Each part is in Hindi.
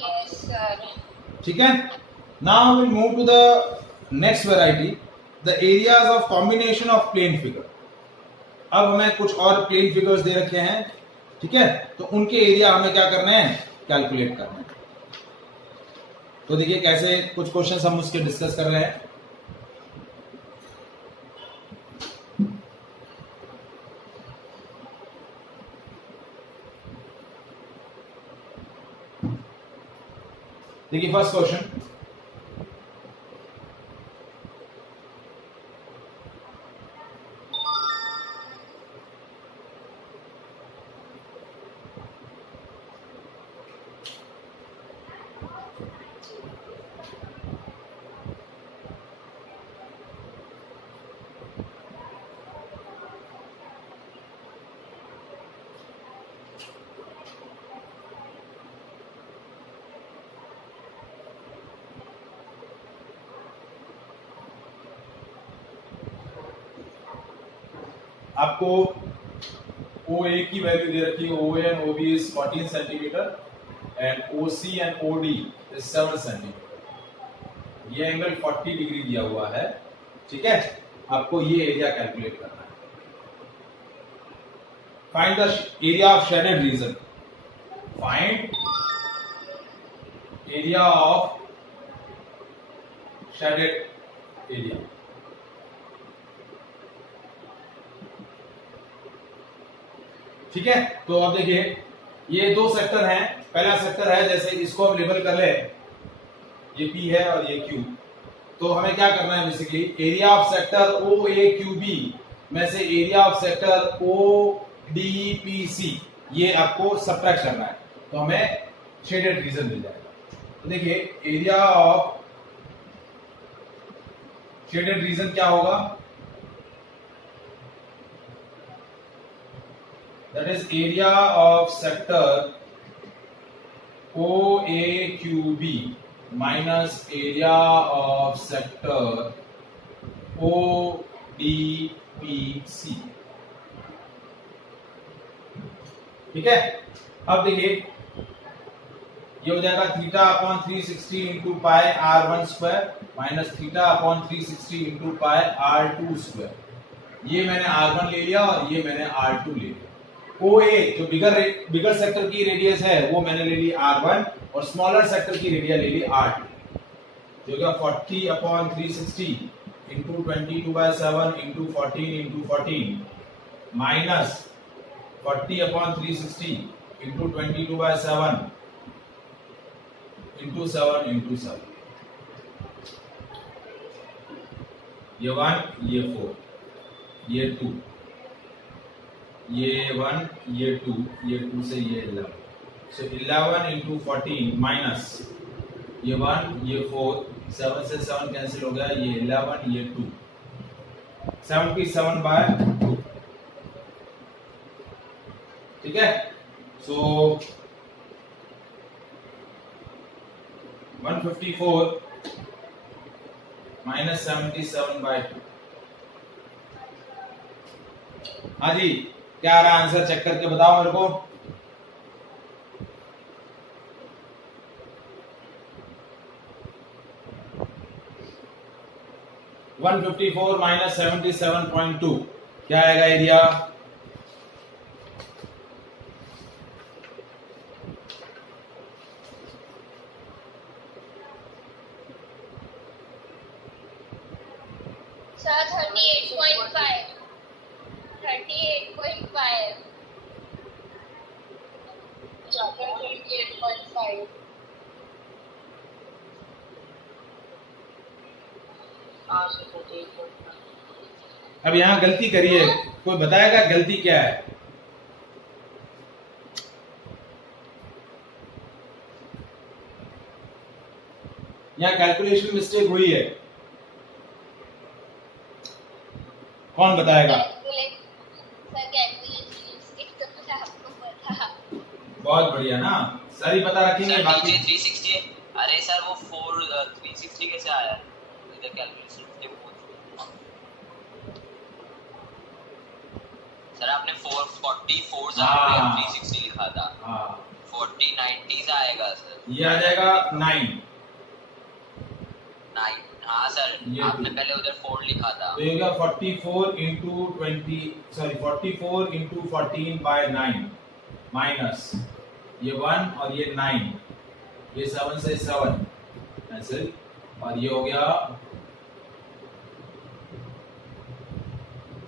Yes, sir. ठीक है. Now we'll move to the next variety, the areas of combination of plane figure. अब हमें कुछ और प्लेन फिगर्स दे रखे हैं, ठीक है, तो उनके एरिया हमें क्या करने हैं, कैलकुलेट करना है. तो देखिए कैसे कुछ क्वेश्चंस हम उसके डिस्कस कर रहे हैं. देखिए फर्स्ट क्वेश्चन, आपको ओ ए की वैल्यू दे रखी है, O A and O B is 14 centimetre and O C and O D is 7 centimetre. ये एंगल 40 डिग्री दिया हुआ है, ठीक है. आपको ये एरिया कैलकुलेट करना है. Find the area of shaded reason. Find area of shaded area. ठीक है. तो अब देखिए ये दो सेक्टर हैं. पहला सेक्टर है, जैसे इसको हम लेबल कर ले, ये P है और ये Q. तो हमें क्या करना है, basically area of sector O A Q B में से area of sector O D P C ये आपको सब्ट्रैक्ट करना है. तो हमें शेडेड रीजन मिल जाएगा. तो देखिए एरिया ऑफ शेडेड रीजन क्या होगा, that is area of sector OAQB minus area of sector ODPC. ठीक है. अब देखिए ये हो जाएगा theta upon 360 into pi R1 square minus theta upon 360 into pi R2 square. ये मैंने R1 ले लिया और ये मैंने R2 ले लिया. OA जो बिगर सेक्टर की रेडियस है वो मैंने ले ली R1 और स्मॉलर सेक्टर की रेडियस ले ली R2. जो क्या 40 upon 360 into 22/7 into 14 into 14 minus 40 upon 360 into 22/7 into 7 into 7. ये 1 ये 4 ये 2 ये 1 ये 2 ये 2 से ये 11. सो 11 इंटू 14 माइनस ये 1 ये 4 7 से 7 कैंसिल हो गया, ये 11 ये 2 77/2. ठीक है. सो 154 माइनस 77/2. हाँ जी, क्या आ रहा है आंसर, चेक करके बताओ मेरे को. (154 - 77.2) क्या आएगा एरिया. Sir, 38.5. 38.5. 38.5. अब यहाँ गलती करिए, कोई बताएगा गलती क्या है. यहाँ कैलकुलेशन मिस्टेक हुई है, कौन बताएगा. बहुत बढ़िया ना, सारी पता रखेंगे. बाकी 360. अरे सर वो 360 कैसे आया इधर कैलकुलेशन के बोल. सर आपने 444 जहाँ पे 360 लिखा था. 4 40 90s आएगा सर। ये आ जाएगा 9। 9 हाँ सर, ये आपने पहले उधर 4 लिखा था। तो ये हो गया 44 into 20 sorry 44 into 14 by 9 minus ये 1 और ये 9, ये 7 से 7 ऐसे, और ये हो गया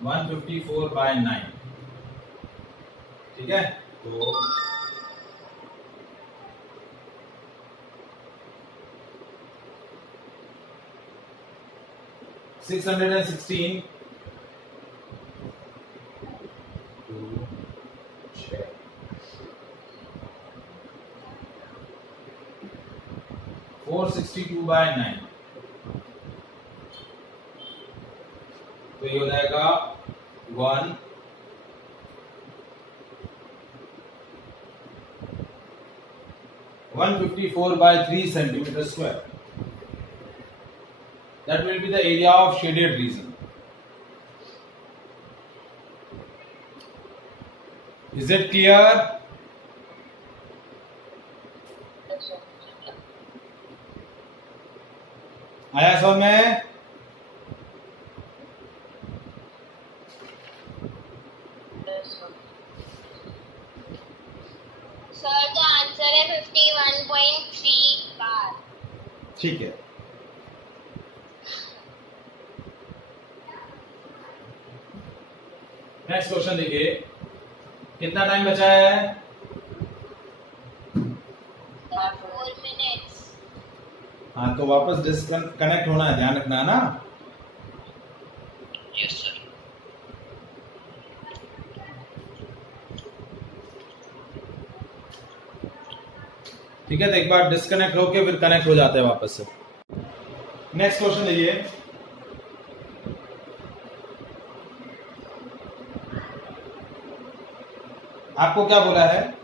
154 बाय 9। ठीक है, तो $616 462 बाय 9, तो ये हो जाएगा 154 by 3 centimeter square. That will be the area of shaded region. Is it clear? आया समझ में? Sir, the answer है 51.3 bar. ठीक है, नेक्स्ट क्वेश्चन देखिए, कितना टाइम बचा है? 4 minutes. हाँ, तो वापस डिस्कनेक्ट होना है, ध्यान रखना है ना। Yes sir. ठीक है, तो एक बार डिस्कनेक्ट होके फिर कनेक्ट हो जाते हैं वापस से। नेक्स्ट क्वेश्चन देखिए, आपको क्या बोला है?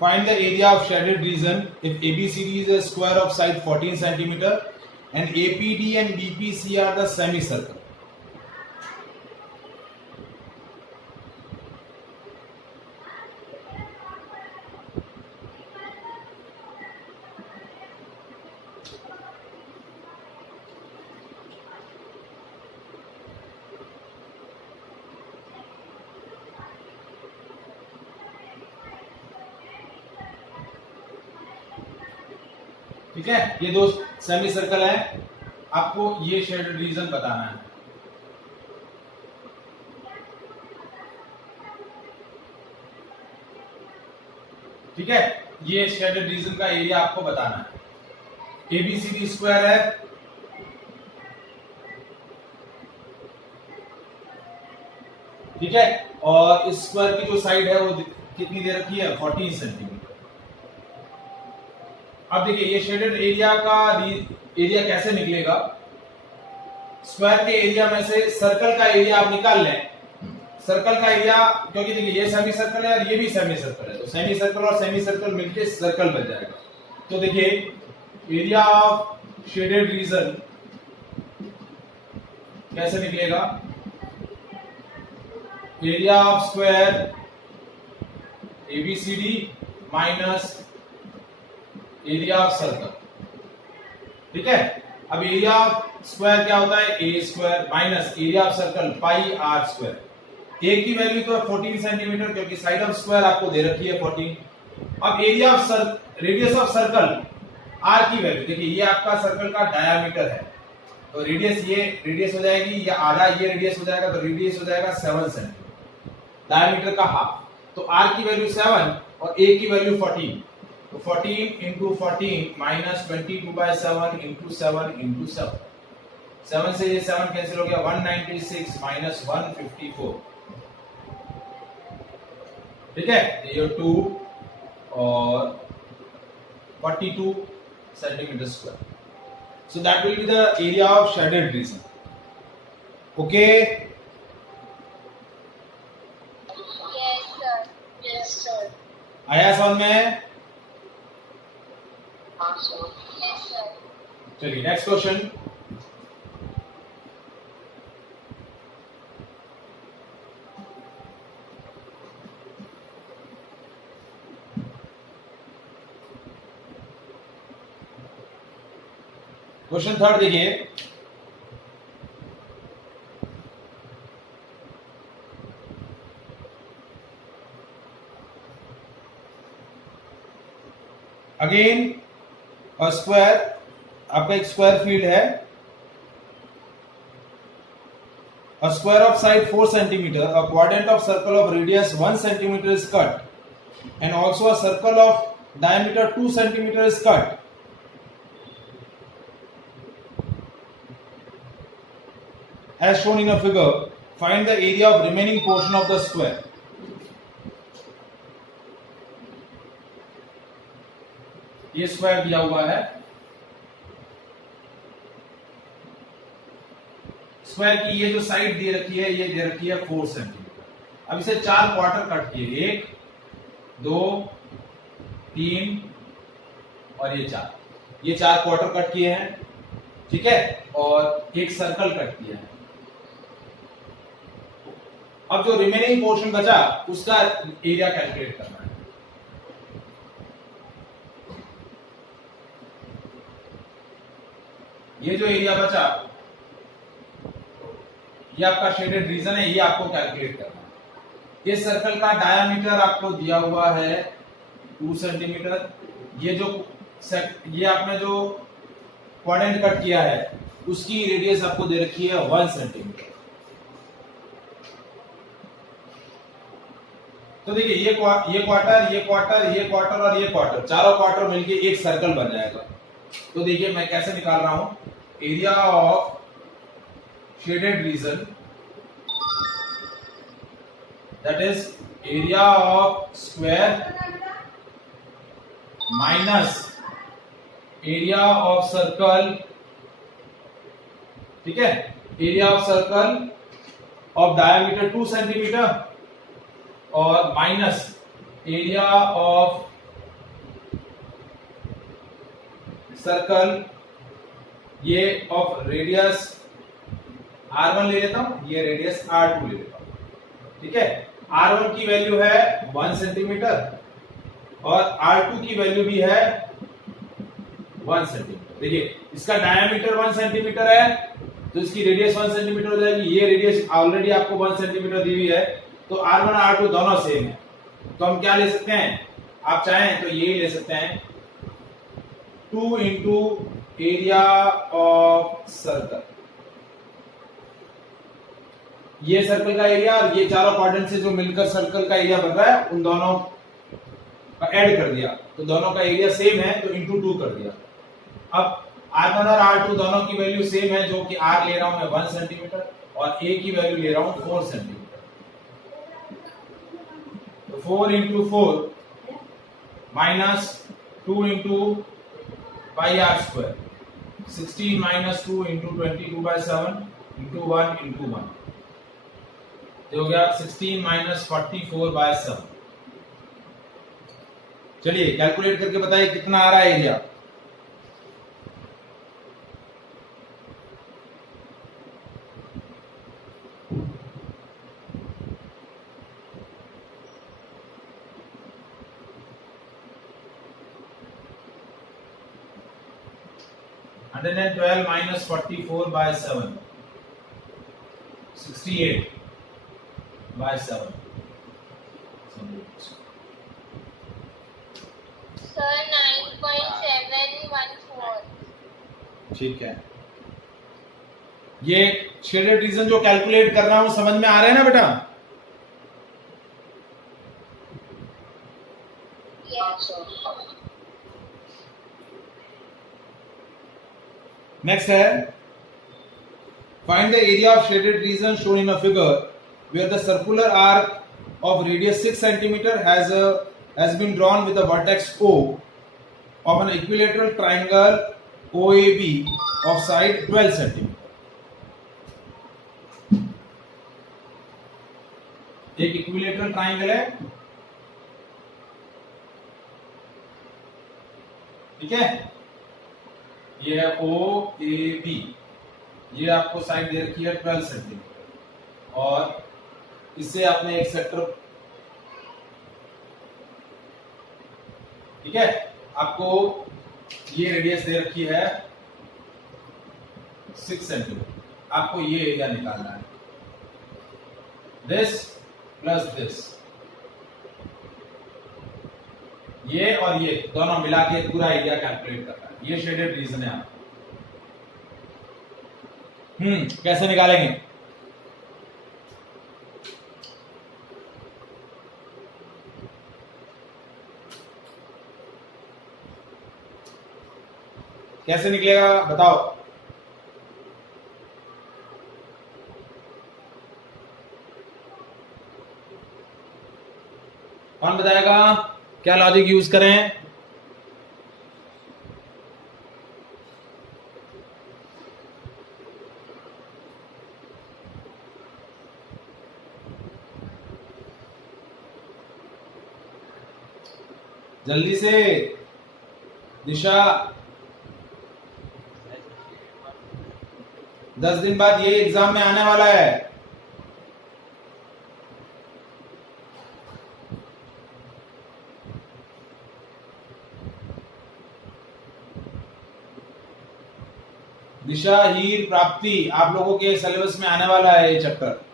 Find the area of shaded region if ABCD is a square of side 14 centimetre and APD and BPC are the semi circle. ठीक है, ये दो सेमी सर्कल है, आपको ये शेडेड रीजन बताना है। ठीक है, ये शेडेड रीजन का एरिया आपको बताना है। ABCD स्क्वायर है, ठीक है, और इस स्क्वायर की जो साइड है वो कितनी दे रखी है? 14 सेंटीमीटर। अब देखिए, ये शेडेड एरिया का एरिया कैसे निकलेगा? स्क्वायर के एरिया में से सर्कल का एरिया आप निकाल लें। सर्कल का एरिया, क्योंकि देखिए ये सेमी सर्कल है और ये भी सेमी सर्कल है, तो सेमी सर्कल और सेमी सर्कल मिलके सर्कल बन जाएगा। तो देखिए, एरिया ऑफ शेडेड रीजन कैसे निकलेगा? Area of square ABCD minus area of circle. ठीक है, अब एरिया ऑफ स्क्वायर क्या होता है? A square minus area of circle pi R square. A की वैल्यू तो है 14 सेंटीमीटर, क्योंकि साइड ऑफ स्क्वायर आपको दे रखी है 14। अब area of radius of circle R की वैल्यू देखिए, ये आपका सर्कल का डायामीटर है, तो रेडियस, ये रेडियस हो जाएगी, या आधा ये रेडियस हो जाएगा, तो रेडियस हो जाएगा 7 सेंटीमीटर, डायामीटर का हाफ। तो R की वैल्यू 7 और A की वैल्यू 14, तो 14 into 14 minus 22 by 7 into 7 into 7, 7 से ये 7 कैंसिल हो गया, 196 माइनस 154। ठीक है, ये 2 और 42 centimetre square. So that will be the area of shaded region. Okay? Yes, sir. Yes, sir. आया समझ में? Yes, sir. चलिए नेक्स्ट क्वेश्चन। क्वेश्चन थर्ड देखिए, अगेन अ स्क्वायर, आपका एक स्क्वायर फील्ड है, a square of side 4 centimeter, a quadrant of circle of radius 1 centimeter is cut, and also a circle of diameter 2 centimeter is cut. As shown in a figure, find the area of remaining portion of the square. ये स्क्वायर दिया हुआ है, स्क्वायर की ये जो साइड दे रखी है ये दे रखी है 4 सेंटीमीटर। अब इसे 4 क्वार्टर कट किए, 1 2 3 और ये 4, ये 4 क्वार्टर कट किए हैं, ठीक है, और एक सर्कल कट किया है। अब जो रिमेनिंग पोर्शन बचा उसका एरिया कैलकुलेट करना है। ये जो एरिया बचा ये आपका शेडेड रीजन है, ये आपको कैलकुलेट करना है। इस सर्कल का डायामीटर आपको दिया हुआ है 2 सेंटीमीटर। ये आपने जो क्वाड्रेंट कट किया है उसकी रेडियस आपको दे रखी है 1 सेंटीमीटर। तो देखिए ये क्वार्टर, ये क्वार्टर, ये क्वार्टर और ये क्वार्टर, चारों क्वार्टर मिलके एक सर्कल बन जाएगा। तो देखिए मैं कैसे निकाल रहा हूं, area of shaded region, that is area of square minus area of circle, ठीक है, area of circle of diameter 2 centimeter और माइनस area of circle ये of radius R1 ले लेता हूं, ये रेडियस R2 ले लेता हूं, ठीक है। R1 की वैल्यू है 1 सेंटीमीटर और R2 की वैल्यू भी है 1 सेंटीमीटर। देखिए इसका डायमीटर 1 सेंटीमीटर है तो इसकी रेडियस 1 सेंटीमीटर हो जाएगी। ये रेडियस ऑलरेडी आपको 1 सेंटीमीटर दी हुई है, तो R1 R2 दोनों सेम है। तो हम क्या ले सकते हैं, आप चाहें तो ये ले सकते हैं 2 इंटू एरिया ऑफ सर्कल, ये सर्कल का एरिया और ये चारों क्वाड्रेंट से जो मिलकर सर्कल का एरिया बन रहा है उन दोनों का ऐड कर दिया, तो दोनों का एरिया सेम है तो इंटू 2 कर दिया। अब R1 और R2 दोनों की वैल्यू सेम है, जो कि R ले रहा हूं मैं 1 सेंटीमीटर और A की वैल्यू ले रहा हूं 4 सेंटीमीटर। तो 4 into 4 minus 2 into pi R square, 16 minus 2 into 22/7 into 1 into 1, हो गया 16 माइनस 44/7। चलिए कैलकुलेट करके बताइए कितना आ रहा है एरिया। $112 minus 44/7, 68/7। Sir, 9.714. ठीक है, ये शेडेड रीजन जो कैलकुलेट कर रहा हूं समझ में आ रहा है ना बेटा? Yes, sir. नेक्स्ट है, find the area of shaded region shown in a figure where the circular arc of radius 6 cm has been drawn with the vertex O of an equilateral triangle OAB of side 12 cm। एक इक्विलेटरल ट्राइंगल है, ठीक है, ये है OAB, ये आपको साइड दे रखी है 12 सेंटीमीटर और इससे आपने एक सेक्टर, ठीक है, आपको ये रेडियस दे रखी है 6 सेंटीमीटर। आपको ये एरिया निकालना है, दिस प्लस दिस, ये और ये दोनों मिला के पूरा एरिया कैलकुलेट करना है। ये शेडेड रीजन है आपका। कैसे निकालेंगे? कैसे निकलेगा बताओ? कौन बताएगा? क्या लॉजिक यूज करें? जल्दी से दिशा, 10 दिन बाद ये एग्जाम में आने वाला है। दिशा, हीर, प्राप्ति, आप लोगों के सिलेबस में आने वाला है ये चैप्टर।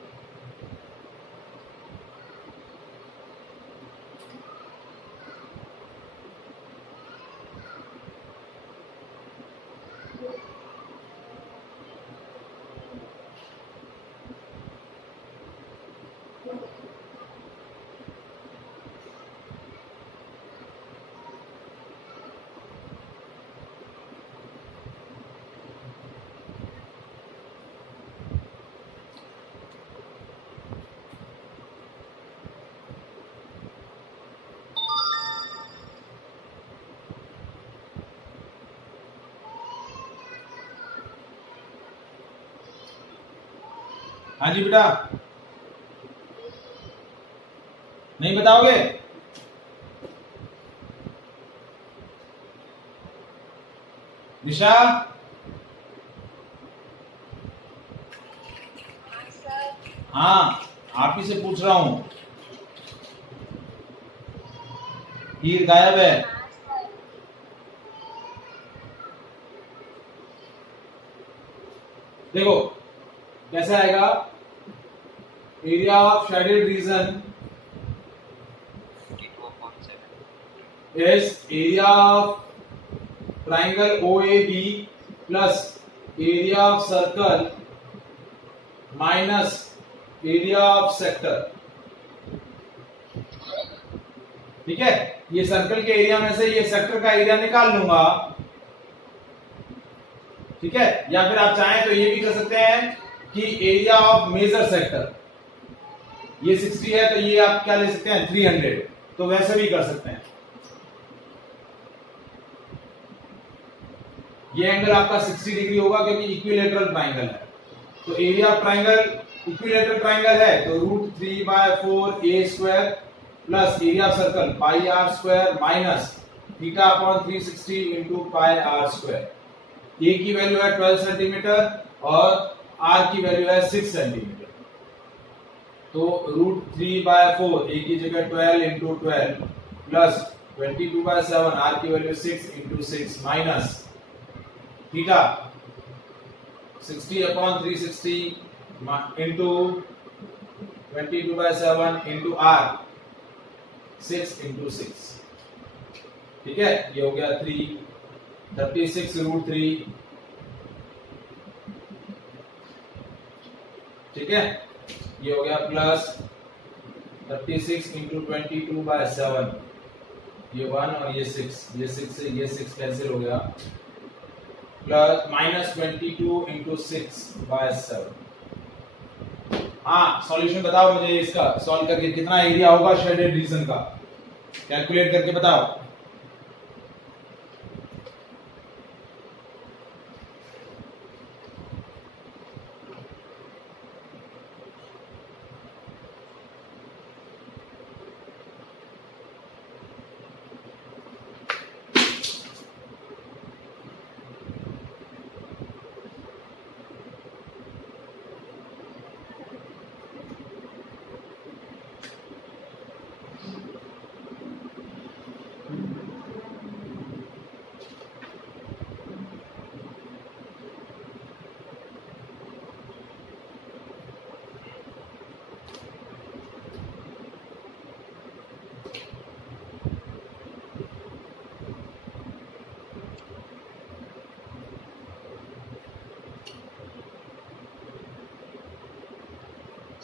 हाँ जी बेटा, नहीं बताओगे? दिशा, हाँ आप ही से पूछ रहा हूं। हीर गायब है। देखो कैसा आएगा, area of shaded reason is area of triangle OAB plus area of circle minus area of sector। ठीक है, ये सर्कल के एरिया में से ये सेक्टर का एरिया निकाल लूंगा। ठीक है, या फिर आप चाहें तो ये भी कर सकते हैं कि एरिया ऑफ मेजर सेक्टर, ये 60 है तो ये आप क्या ले सकते हैं 300, तो वैसे भी कर सकते हैं। ये एंगल आपका 60 डिग्री होगा क्योंकि इक्विलेटरल ट्राइंगल है। तो area of triangle equilateral triangle है तो √3/4 a square plus area of circle pi r square minus theta upon 360 into pi r square. a की वैल्यू है 12 सेंटीमीटर और r की वैल्यू है 6 सेंटीमीटर। तो √3/4 a की जगह 12 इंटू 12 प्लस 22/7 r की value 6 into 6 minus theta 60 upon 360 into 22/7 into r 6 into 6। ठीक है, ये हो गया 36 √3। ठीक है, ये हो गया प्लस 36 इंटू 22/7, ये 1 और ये 6, ये 6 से ये 6 कैंसिल हो गया, प्लस माइनस 22 इंटू 6/7। हाँ, सॉल्यूशन बताओ मुझे, इसका सॉल्व करके कितना एरिया होगा शेडेड रीजन का, कैलकुलेट करके बताओ।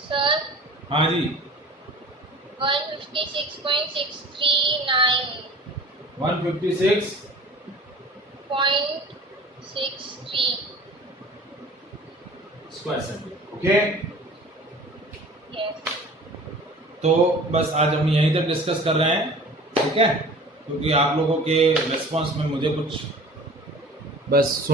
सर हाँ जी 156.639 156 .63 स्क्वायर सेंटीमीटर। Okay, yes. तो बस आज हम यहीं तक डिस्कस कर रहे हैं, ठीक है, क्योंकि आप लोगों के रिस्पांस में मुझे कुछ बस